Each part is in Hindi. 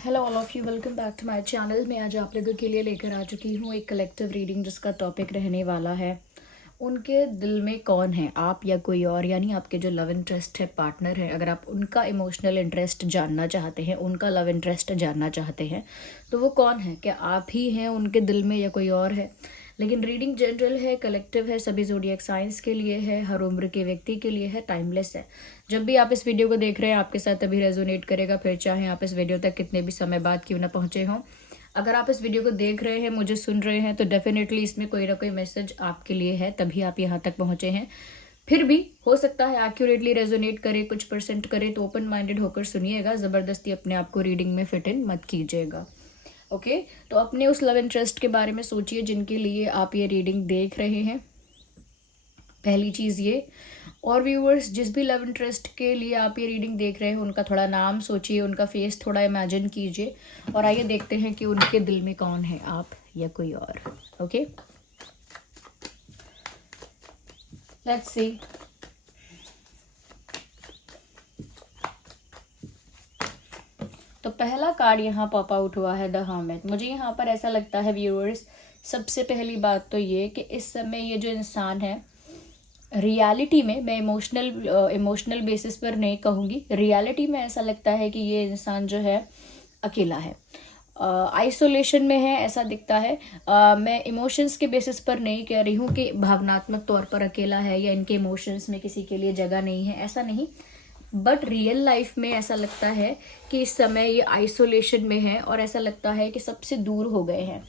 Hello all of you, welcome back to my channel. मैं आज आप लोगों के लिए लेकर आ चुकी हूँ एक कलेक्टिव रीडिंग जिसका टॉपिक रहने वाला है उनके दिल में कौन है, आप या कोई और। यानी आपके जो लव इंटरेस्ट है, पार्टनर है, अगर आप उनका इमोशनल इंटरेस्ट जानना चाहते हैं, उनका लव इंटरेस्ट जानना चाहते हैं तो वो कौन है। क्या आप ही हैं उनके दिल में या कोई और है। लेकिन रीडिंग जनरल है, कलेक्टिव है, सभी ज़ोडिएक साइंस के लिए है, हर उम्र के व्यक्ति के लिए है, टाइमलेस है। जब भी आप इस वीडियो को देख रहे हैं आपके साथ तभी रेजोनेट करेगा, फिर चाहे आप इस वीडियो तक कितने भी समय बाद क्यों ना पहुंचे हों। अगर आप इस वीडियो को देख रहे हैं, मुझे सुन रहे हैं, तो डेफिनेटली इसमें कोई ना कोई मैसेज आपके लिए है, तभी आप यहाँ तक पहुंचे हैं। फिर भी हो सकता है एक्यूरेटली रेजोनेट करे, कुछ परसेंट करे, तो ओपन माइंडेड होकर सुनिएगा, ज़बरदस्ती अपने आप को रीडिंग में फिट इन मत कीजिएगा। ओके तो अपने उस लव इंटरेस्ट के बारे में सोचिए जिनके लिए आप ये रीडिंग देख रहे हैं, पहली चीज़ ये। और व्यूअर्स, जिस भी लव इंटरेस्ट के लिए आप ये रीडिंग देख रहे हैं उनका थोड़ा नाम सोचिए, उनका फेस थोड़ा इमेजिन कीजिए और आइए देखते हैं कि उनके दिल में कौन है, आप या कोई और। Okay, let's see. तो पहला कार्ड यहाँ पॉप आउट हुआ है द हर्मिट। मुझे यहाँ पर ऐसा लगता है व्यूअर्स, सबसे पहली बात तो ये कि इस समय ये जो इंसान है, रियलिटी में, मैं इमोशनल बेसिस पर नहीं कहूँगी, रियलिटी में ऐसा लगता है कि ये इंसान जो है अकेला है, आइसोलेशन में है, ऐसा दिखता है। मैं इमोशंस के बेसिस पर नहीं कह रही हूँ कि भावनात्मक तौर पर अकेला है या इनके इमोशंस में किसी के लिए जगह नहीं है, ऐसा नहीं। बट रियल लाइफ में ऐसा लगता है कि इस समय ये आइसोलेशन में है और ऐसा लगता है कि सबसे दूर हो गए हैं,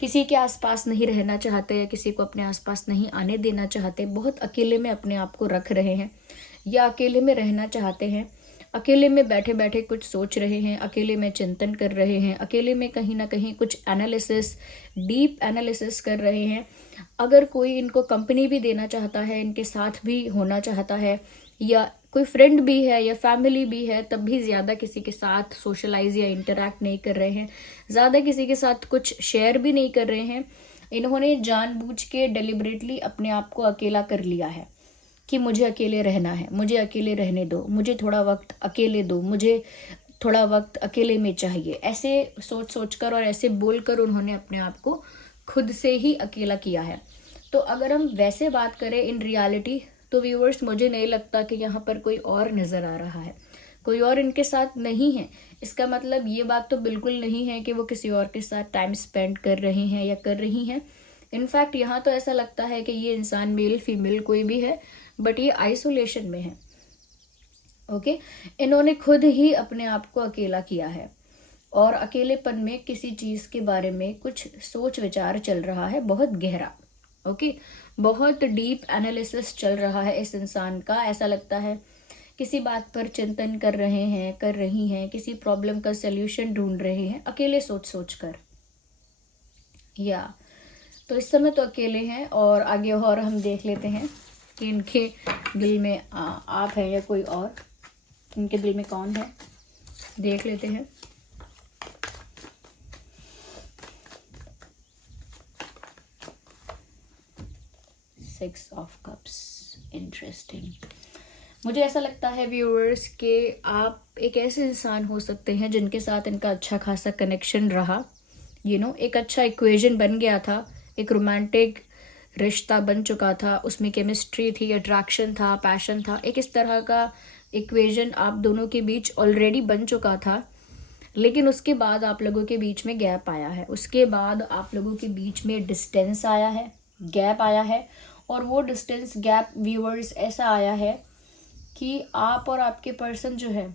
किसी के आसपास नहीं रहना चाहते या किसी को अपने आसपास नहीं आने देना चाहते, बहुत अकेले में अपने आप को रख रहे हैं या अकेले में रहना चाहते हैं, अकेले में बैठे बैठे कुछ सोच रहे हैं, अकेले में चिंतन कर रहे हैं, अकेले में कहीं ना कहीं कुछ एनालिसिस, डीप एनालिसिस कर रहे हैं। अगर कोई इनको कंपनी भी देना चाहता है, इनके साथ भी होना चाहता है, या कोई फ्रेंड भी है या फैमिली भी है, तब भी ज़्यादा किसी के साथ सोशलाइज या इंटरेक्ट नहीं कर रहे हैं, ज़्यादा किसी के साथ कुछ शेयर भी नहीं कर रहे हैं। इन्होंने जानबूझ के डेलिबरेटली अपने आप को अकेला कर लिया है कि मुझे अकेले रहना है, मुझे अकेले रहने दो, मुझे थोड़ा वक्त अकेले दो, मुझे थोड़ा वक्त अकेले में चाहिए। ऐसे सोच सोचकर और ऐसे बोलकर उन्होंने अपने आप को खुद से ही अकेला किया है। तो अगर हम वैसे बात करें इन रियलिटी, तो व्यूअर्स मुझे नहीं लगता कि यहाँ पर कोई और नज़र आ रहा है, कोई और इनके साथ नहीं है। इसका मतलब ये बात तो बिल्कुल नहीं है कि वो किसी और के साथ टाइम स्पेंड कर रहे हैं या कर रही हैं। इनफैक्ट यहाँ तो ऐसा लगता है कि ये इंसान मेल फीमेल कोई भी है, बट ये आइसोलेशन में है। ओके, इन्होंने खुद ही अपने आप को अकेला किया है और अकेलेपन में किसी चीज़ के बारे में कुछ सोच विचार चल रहा है, बहुत गहरा। ओके, बहुत डीप एनालिसिस चल रहा है इस इंसान का। ऐसा लगता है किसी बात पर चिंतन कर रहे हैं, कर रही हैं, किसी प्रॉब्लम का सल्यूशन ढूंढ रहे हैं, अकेले सोच सोच कर। या तो इस समय तो अकेले हैं। और आगे और हम देख लेते हैं कि इनके दिल में आप हैं या कोई और, इनके दिल में कौन है, देख लेते हैं। Six of cups, interesting. मुझे ऐसा लगता है व्यूअर्स कि आप एक ऐसे इंसान हो सकते हैं जिनके साथ इनका अच्छा खासा कनेक्शन रहा, एक अच्छा इक्वेशन बन गया था, एक रोमांटिक रिश्ता बन चुका था, उसमें केमिस्ट्री थी, अट्रैक्शन था, पैशन था, एक इस तरह का इक्वेशन आप दोनों के बीच ऑलरेडी बन चुका था। लेकिन उसके बाद आप लोगों के बीच में गैप आया है, उसके बाद आप लोगों के बीच में डिस्टेंस आया है, गैप आया है। और वो डिस्टेंस गैप व्यूअर्स ऐसा आया है कि आप और आपके पर्सन जो है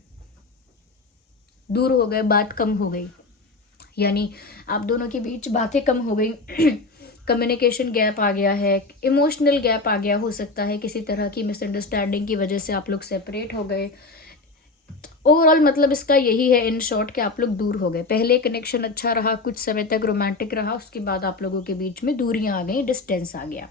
दूर हो गए, बात कम हो गई, यानी आप दोनों के बीच बातें कम हो गई, कम्युनिकेशन गैप आ गया है, इमोशनल गैप आ गया, हो सकता है किसी तरह की मिसअंडरस्टैंडिंग की वजह से आप लोग सेपरेट हो गए। ओवरऑल मतलब इसका यही है इन शॉर्ट कि आप लोग दूर हो गए। पहले कनेक्शन अच्छा रहा, कुछ समय तक रोमांटिक रहा, उसके बाद आप लोगों के बीच में दूरियां आ गई, डिस्टेंस आ गया।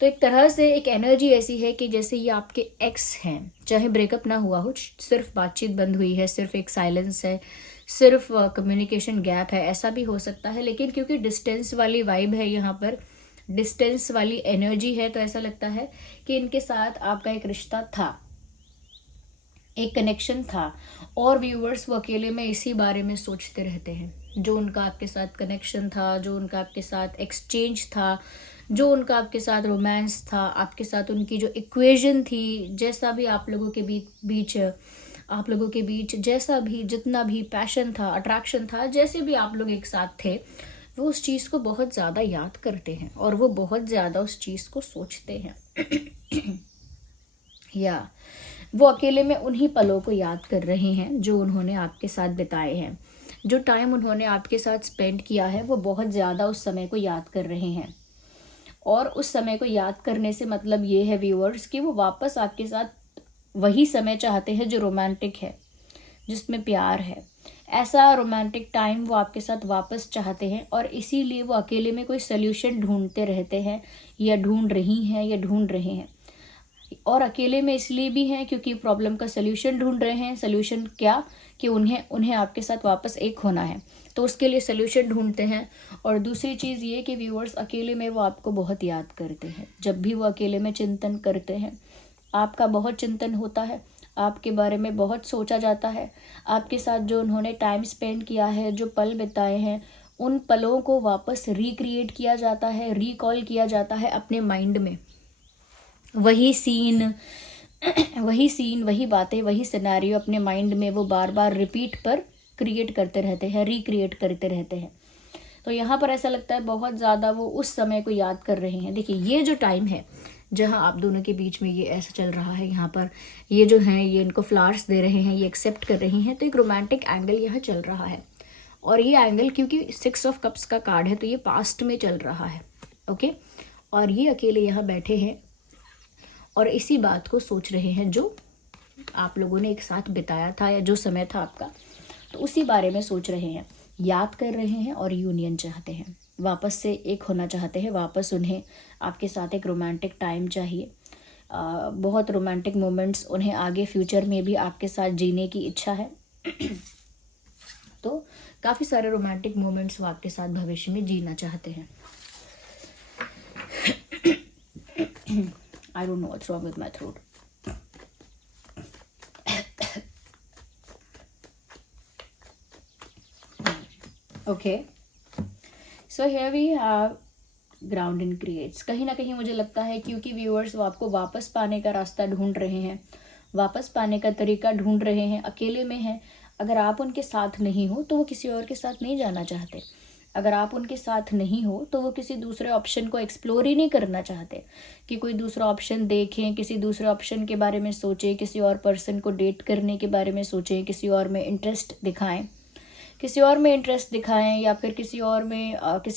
तो एक तरह से एक एनर्जी ऐसी है कि जैसे ये आपके एक्स हैं, चाहे ब्रेकअप ना हुआ हो, सिर्फ बातचीत बंद हुई है, सिर्फ एक साइलेंस है, सिर्फ कम्युनिकेशन गैप है, ऐसा भी हो सकता है। लेकिन क्योंकि डिस्टेंस वाली वाइब है यहाँ पर, डिस्टेंस वाली एनर्जी है, तो ऐसा लगता है कि इनके साथ आपका एक रिश्ता था, एक कनेक्शन था, और व्यूअर्स वो अकेले में इसी बारे में सोचते रहते हैं, जो उनका आपके साथ कनेक्शन था, जो उनका आपके साथ एक्सचेंज था, जो उनका आपके साथ रोमांस था, आपके साथ उनकी जो इक्वेशन थी, जैसा भी आप लोगों के बीच जैसा भी जितना भी पैशन था, अट्रैक्शन था, जैसे भी आप लोग एक साथ थे, वो उस चीज़ को बहुत ज़्यादा याद करते हैं और वो बहुत ज़्यादा उस चीज़ को सोचते हैं। या वो अकेले में उन्हीं पलों को याद कर रहे हैं जो उन्होंने आपके साथ बिताए हैं, जो टाइम उन्होंने आपके साथ स्पेंड किया है, वो बहुत ज़्यादा उस समय को याद कर रहे हैं। और उस समय को याद करने से मतलब ये है व्यूअर्स कि वो वापस आपके साथ वही समय चाहते हैं जो रोमांटिक है, जिसमें प्यार है। ऐसा रोमांटिक टाइम वो आपके साथ वापस चाहते हैं, और इसीलिए वो अकेले में कोई सोल्यूशन ढूंढते रहते हैं, या ढूंढ रही हैं, या ढूंढ रहे हैं। और अकेले में इसलिए भी हैं क्योंकि प्रॉब्लम का सोल्यूशन ढूंढ रहे हैं। सोल्यूशन क्या? कि उन्हें आपके साथ वापस एक होना है, तो उसके लिए सोल्यूशन ढूंढते हैं। और दूसरी चीज़ ये कि व्यूअर्स अकेले में वो आपको बहुत याद करते हैं। जब भी वो अकेले में चिंतन करते हैं, आपका बहुत चिंतन होता है, आपके बारे में बहुत सोचा जाता है। आपके साथ जो उन्होंने टाइम स्पेंड किया है, जो पल बिताए हैं, उन पलों को वापस रिक्रिएट किया जाता है, रिकॉल किया जाता है अपने माइंड में। वही सीन, वही बातें, वही सिनेरियो अपने माइंड में वो बार बार रिपीट पर क्रिएट करते रहते हैं, रिक्रिएट करते रहते हैं। तो यहाँ पर ऐसा लगता है बहुत ज़्यादा वो उस समय को याद कर रहे हैं। देखिए, ये जो टाइम है जहाँ आप दोनों के बीच में ये ऐसा चल रहा है, यहाँ पर ये जो हैं ये इनको फ्लावर्स दे रहे हैं, ये एक्सेप्ट कर रही हैं, तो एक रोमांटिक एंगल यहाँ चल रहा है। और ये एंगल क्योंकि 6 ऑफ कप्स का कार्ड है, तो ये पास्ट में चल रहा है। ओके, और ये अकेले यहाँ बैठे हैं और इसी बात को सोच रहे हैं जो आप लोगों ने एक साथ बिताया था, या जो समय था आपका, तो उसी बारे में सोच रहे हैं, याद कर रहे हैं और यूनियन चाहते हैं, वापस से एक होना चाहते हैं। वापस उन्हें आपके साथ एक रोमांटिक टाइम चाहिए, बहुत रोमांटिक मोमेंट्स उन्हें आगे फ्यूचर में भी आपके साथ जीने की इच्छा है। तो काफ़ी सारे रोमांटिक मोमेंट्स वो आपके साथ भविष्य में जीना चाहते हैं। I don't know what's wrong with my throat. Okay. So here we have ground and creates. कहीं ना कहीं मुझे लगता है क्योंकि व्यूअर्स वो आपको वापस पाने का रास्ता ढूंढ रहे हैं, वापस पाने का तरीका ढूंढ रहे हैं, अकेले में हैं। अगर आप उनके साथ नहीं हो तो वो किसी और के साथ नहीं जाना चाहते। अगर आप उनके साथ नहीं हो तो वो किसी दूसरे ऑप्शन को एक्सप्लोर ही नहीं करना चाहते, कि कोई दूसरा ऑप्शन देखें, किसी दूसरे ऑप्शन के बारे में सोचें, किसी और पर्सन को डेट करने के बारे में सोचें, किसी और में इंटरेस्ट दिखाएं, या फिर किसी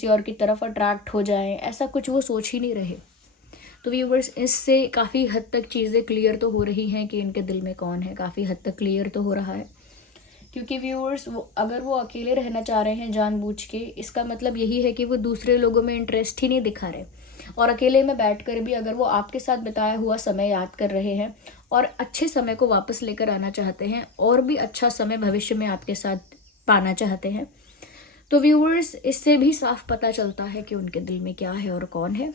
और की तरफ अट्रैक्ट हो जाएं। ऐसा कुछ वो सोच ही नहीं रहे। तो व्यूवर्स, इससे काफ़ी हद तक चीज़ें क्लियर तो हो रही हैं कि इनके दिल में कौन है, काफ़ी हद तक क्लियर तो हो रहा है। क्योंकि व्यूअर्स अगर वो अकेले रहना चाह रहे हैं जानबूझ के, इसका मतलब यही है कि वो दूसरे लोगों में इंटरेस्ट ही नहीं दिखा रहे, और अकेले में बैठकर भी अगर वो आपके साथ बिताया हुआ समय याद कर रहे हैं और अच्छे समय को वापस लेकर आना चाहते हैं, और भी अच्छा समय भविष्य में आपके साथ पाना चाहते हैं, तो व्यूअर्स इससे भी साफ पता चलता है कि उनके दिल में क्या है और कौन है।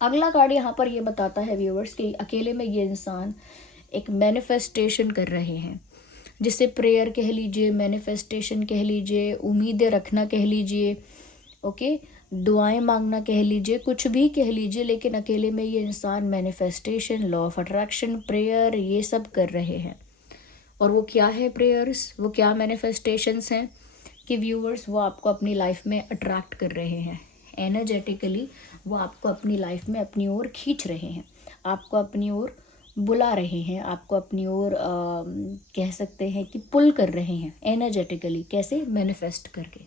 अगला कार्ड यहाँ पर ये बताता है व्यूअर्स कि अकेले में ये इंसान एक मैनिफेस्टेशन कर रहे हैं, जिसे प्रेयर कह लीजिए, मैनिफेस्टेशन कह लीजिए, उम्मीदें रखना कह लीजिए, ओके, दुआएं मांगना कह लीजिए, कुछ भी कह लीजिए, लेकिन अकेले में ये इंसान manifestation, law of attraction, prayer, ये सब कर रहे हैं। और वो क्या है प्रेयर्स, वो क्या मैनिफेस्टेशंस हैं कि व्यूअर्स वो आपको अपनी लाइफ में अट्रैक्ट कर रहे हैं, एनर्जेटिकली वो आपको अपनी लाइफ में अपनी ओर खींच रहे हैं, आपको अपनी ओर बुला रहे हैं, आपको अपनी ओर कह सकते हैं कि पुल कर रहे हैं एनर्जेटिकली। कैसे? मैनिफेस्ट करके।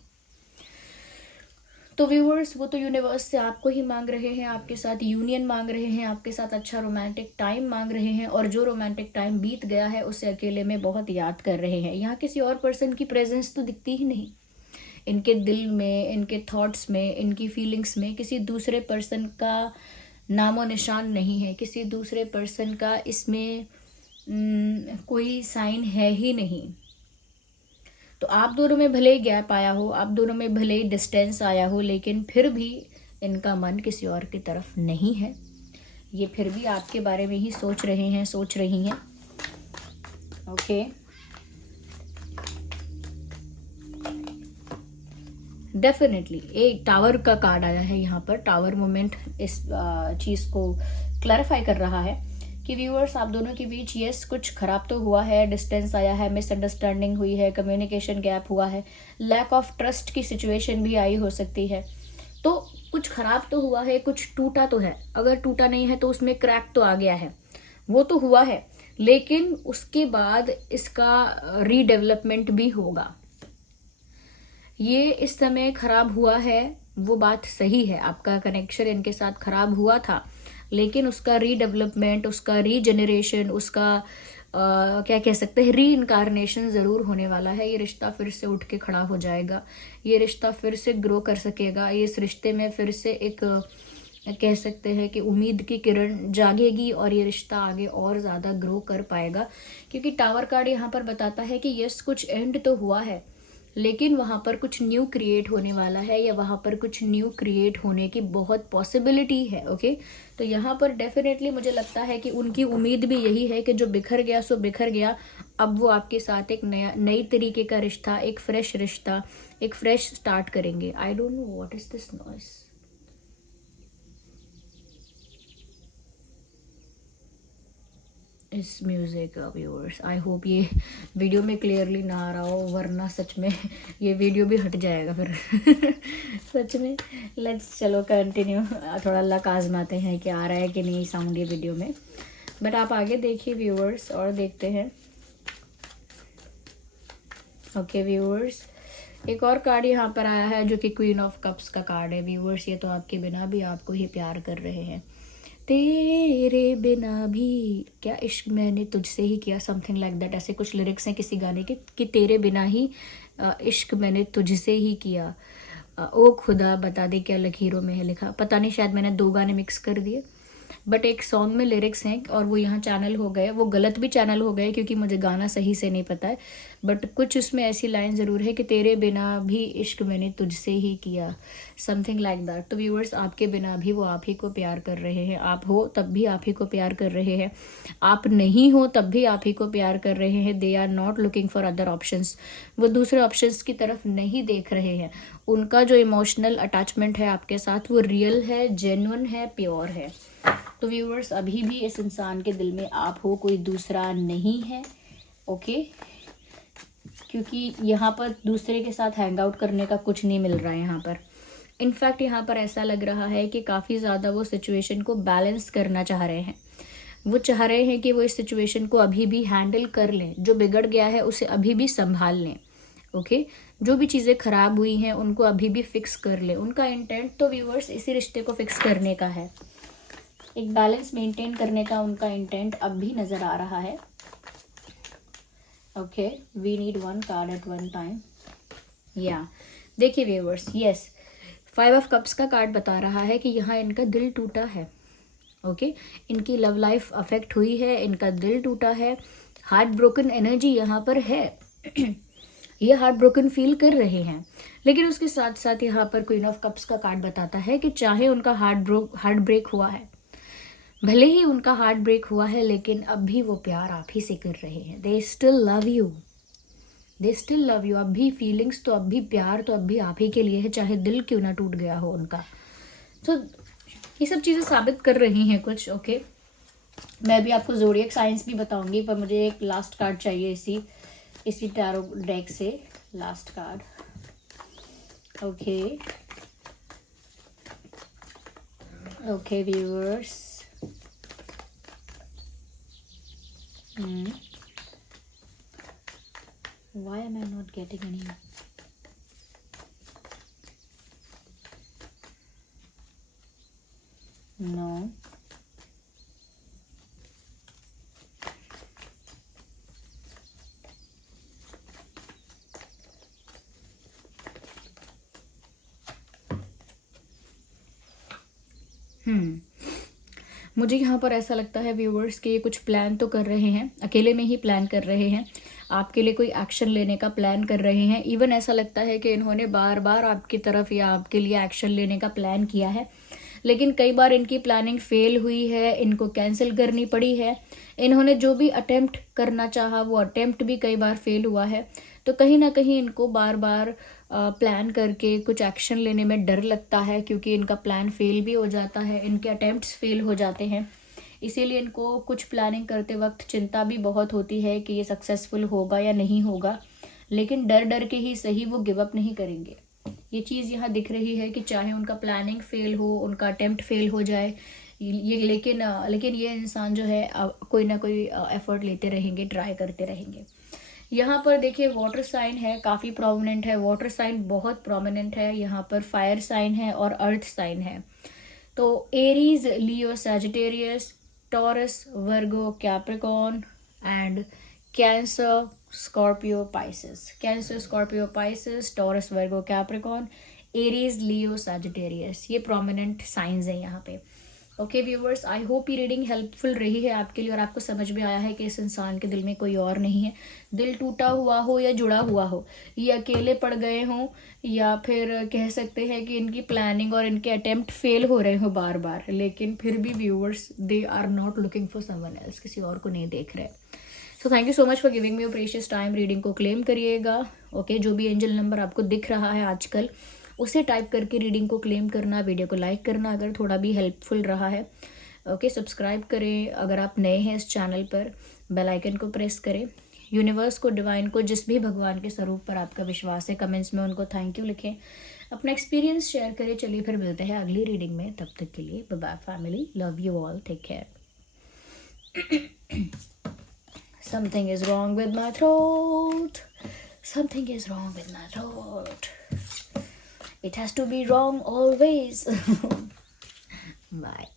तो व्यूअर्स वो तो यूनिवर्स से आपको ही मांग रहे हैं, आपके साथ यूनियन मांग रहे हैं, आपके साथ अच्छा रोमांटिक टाइम मांग रहे हैं, और जो रोमांटिक टाइम बीत गया है उसे अकेले में बहुत याद कर रहे हैं। यहाँ किसी और पर्सन की प्रेजेंस तो दिखती ही नहीं इनके दिल में, इनके थॉट्स में, इनकी फीलिंग्स में। किसी दूसरे पर्सन का नामो निशान नहीं है, किसी दूसरे पर्सन का इसमें कोई साइन है ही नहीं। तो आप दोनों में भले ही गैप आया हो, आप दोनों में भले ही डिस्टेंस आया हो, लेकिन फिर भी इनका मन किसी और की तरफ नहीं है। ये फिर भी आपके बारे में ही सोच रहे हैं, सोच रही हैं। ओके, डेफिनेटली एक टावर का कार्ड आया है यहाँ पर। टावर मोमेंट इस चीज़ को क्लैरिफाई कर रहा है कि व्यूअर्स आप दोनों के बीच यस कुछ खराब तो हुआ है, डिस्टेंस आया है, मिसअंडरस्टैंडिंग हुई है, कम्युनिकेशन गैप हुआ है, लैक ऑफ ट्रस्ट की सिचुएशन भी आई हो सकती है। तो कुछ खराब तो हुआ है, कुछ टूटा तो है। अगर टूटा नहीं है तो उसमें क्रैक तो आ गया है, वो तो हुआ है, लेकिन उसके बाद इसका रीडेवलपमेंट भी होगा। ये इस समय खराब हुआ है, वो बात सही है, आपका कनेक्शन इनके साथ खराब हुआ था, लेकिन उसका रीडेवलपमेंट, उसका रीजनरेशन, उसका क्या कह सकते हैं, री इनकारनेशन ज़रूर होने वाला है। ये रिश्ता फिर से उठ के खड़ा हो जाएगा, ये रिश्ता फिर से ग्रो कर सकेगा, ये इस रिश्ते में फिर से एक कह सकते हैं कि उम्मीद की किरण जागेगी और ये रिश्ता आगे और ज़्यादा ग्रो कर पाएगा। क्योंकि टावर कार्ड यहाँ पर बताता है कि यस कुछ एंड तो हुआ है, लेकिन वहाँ पर कुछ न्यू क्रिएट होने वाला है, या वहाँ पर कुछ न्यू क्रिएट होने की बहुत पॉसिबिलिटी है। ओके, तो यहाँ पर डेफिनेटली मुझे लगता है कि उनकी उम्मीद भी यही है कि जो बिखर गया सो बिखर गया, अब वो आपके साथ एक नई तरीके का रिश्ता, एक फ्रेश रिश्ता, एक फ्रेश स्टार्ट करेंगे। I don't know what is this noise. इस म्यूज़िक का व्यूअर्स, आई होप ये वीडियो में क्लियरली ना आ रहा हो, वरना सच में ये वीडियो भी हट जाएगा फिर सच में। लेट्स चलो कंटिन्यू, थोड़ा लक आजमाते हैं कि आ रहा है कि नहीं साउंड ये वीडियो में। बट आप आगे देखिए व्यूअर्स और देखते हैं। ओके व्यूअर्स, एक और कार्ड यहाँ पर आया है जो कि क्वीन ऑफ कप्स का कार्ड है। व्यूअर्स ये तो आपके बिना भी आपको ही प्यार कर रहे हैं, तेरे बिना भी क्या इश्क मैंने तुझसे ही किया, समथिंग लाइक दैट। ऐसे कुछ लिरिक्स हैं किसी गाने के कि तेरे बिना ही इश्क मैंने तुझसे ही किया, ओ खुदा बता दे क्या लकीरों में है लिखा। पता नहीं, शायद मैंने दो गाने मिक्स कर दिए, बट एक सॉन्ग में लिरिक्स हैं और वो यहाँ चैनल हो गए, वो गलत भी चैनल हो गए क्योंकि मुझे गाना सही से नहीं पता है। बट कुछ उसमें ऐसी लाइन ज़रूर है कि तेरे बिना भी इश्क मैंने तुझसे ही किया, समथिंग लाइक दैट। तो व्यूअर्स आपके बिना भी वो आप ही को प्यार कर रहे हैं, आप हो तब भी आप ही को प्यार कर रहे हैं, आप नहीं हो तब भी आप ही को प्यार कर रहे हैं। They are not looking for other options, वो दूसरे ऑप्शंस की तरफ नहीं देख रहे हैं। उनका जो इमोशनल अटैचमेंट है आपके साथ वो रियल है, जेन्युइन है, प्योर है। तो व्यूअर्स अभी भी इस इंसान के दिल में आप हो, कोई दूसरा नहीं है। ओके, क्योंकि यहाँ पर दूसरे के साथ हैंग आउट करने का कुछ नहीं मिल रहा है यहाँ पर। इनफैक्ट यहाँ पर ऐसा लग रहा है कि काफ़ी ज़्यादा वो सिचुएशन को बैलेंस करना चाह रहे हैं। वो चाह रहे हैं कि वो इस सिचुएशन को अभी भी हैंडल कर लें, जो बिगड़ गया है उसे अभी भी संभाल लें। ओके, जो भी चीज़ें ख़राब हुई हैं उनको अभी भी फिक्स कर लें। उनका इंटेंट तो व्यूअर्स इसी रिश्ते को फिक्स करने का है, एक बैलेंस मेंटेन करने का उनका इंटेंट अब भी नज़र आ रहा है। Okay, we need one card at one time. या देखिए व्यूअर्स, यस 5 ऑफ कप्स का कार्ड बता रहा है कि यहाँ इनका दिल टूटा है। ओके, इनकी लव लाइफ अफेक्ट हुई है, इनका दिल टूटा है, हार्ट ब्रोकन एनर्जी यहाँ पर है ये हार्ट ब्रोकन फील कर रहे हैं। लेकिन उसके साथ साथ यहाँ पर क्वीन ऑफ कप्स का कार्ड बताता है कि चाहे उनका हार्ट ब्रेक हुआ है, भले ही उनका हार्ट ब्रेक हुआ है, लेकिन अब भी वो प्यार आप ही से कर रहे हैं। They still love you, they still love you. अब भी फीलिंग्स तो, अब भी प्यार तो अब भी आप ही के लिए है, चाहे दिल क्यों ना टूट गया हो उनका। तो ये सब चीज़ें साबित कर रही हैं कुछ। ओके, मैं भी आपको ज़ोडिएक साइंस भी बताऊंगी, पर मुझे एक लास्ट कार्ड चाहिए इसी टैरो डेक से, last card. Okay okay viewers, why am I not getting any? No. मुझे यहाँ पर ऐसा लगता है व्यूअर्स कि ये कुछ प्लान तो कर रहे हैं, अकेले में ही प्लान कर रहे हैं, आपके लिए कोई एक्शन लेने का प्लान कर रहे हैं। इवन ऐसा लगता है कि इन्होंने बार बार आपकी तरफ या आपके लिए एक्शन लेने का प्लान किया है, लेकिन कई बार इनकी प्लानिंग फेल हुई है, इनको कैंसिल करनी पड़ी है। इन्होंने जो भी अटेम्प्ट करना चाहा वो अटेम्प्ट भी कई बार फेल हुआ है। तो कहीं ना कहीं इनको बार बार प्लान करके कुछ एक्शन लेने में डर लगता है, क्योंकि इनका प्लान फेल भी हो जाता है, इनके अटेम्प्ट्स फेल हो जाते हैं। इसीलिए इनको कुछ प्लानिंग करते वक्त चिंता भी बहुत होती है कि ये सक्सेसफुल होगा या नहीं होगा, लेकिन डर डर के ही सही वो गिव अप नहीं करेंगे। ये चीज़ यहाँ दिख रही है कि चाहे उनका प्लानिंग फेल हो, उनका अटेम्प्ट फेल हो जाए, ये लेकिन ये इंसान जो है कोई ना कोई एफर्ट लेते रहेंगे, ट्राई करते रहेंगे। यहाँ पर देखिए वाटर साइन है, काफ़ी प्रोमिनेंट है, वाटर साइन बहुत प्रोमिनेंट है। यहाँ पर फायर साइन है और अर्थ साइन है। तो Aries, Leo, Sagittarius, taurus, Virgo, Capricorn and cancer, Scorpio, Pisces. Cancer, Scorpio, Pisces, taurus, Virgo, Capricorn, Aries, Leo, Sagittarius, ये प्रोमिनेंट साइंस हैं यहाँ पे। ओके व्यूवर्स, आई होप ये रीडिंग हेल्पफुल रही है आपके लिए और आपको समझ में आया है कि इस इंसान के दिल में कोई और नहीं है। दिल टूटा हुआ हो या जुड़ा हुआ हो, ये अकेले पड़ गए हों, या फिर कह सकते हैं कि इनकी प्लानिंग और इनके अटेम्प्ट फेल हो रहे हो बार बार, लेकिन फिर भी viewers they are not looking for someone else, किसी और को नहीं देख रहे। So thank you so much for giving me your precious time. Reading को क्लेम करिएगा। ओके, जो भी एंजल नंबर आपको दिख रहा है आजकल उसे टाइप करके रीडिंग को क्लेम करना, वीडियो को लाइक करना अगर थोड़ा भी हेल्पफुल रहा है। ओके, सब्सक्राइब करें अगर आप नए हैं इस चैनल पर, बेल आइकन को प्रेस करें। यूनिवर्स को, डिवाइन को, जिस भी भगवान के स्वरूप पर आपका विश्वास है, कमेंट्स में उनको थैंक यू लिखें, अपना एक्सपीरियंस शेयर करें। चलिए फिर मिलते हैं अगली रीडिंग में, तब तक के लिए bye bye family, love you all, take care. Something is wrong with my throat. Something is wrong with my throat. It has to be wrong always. Bye.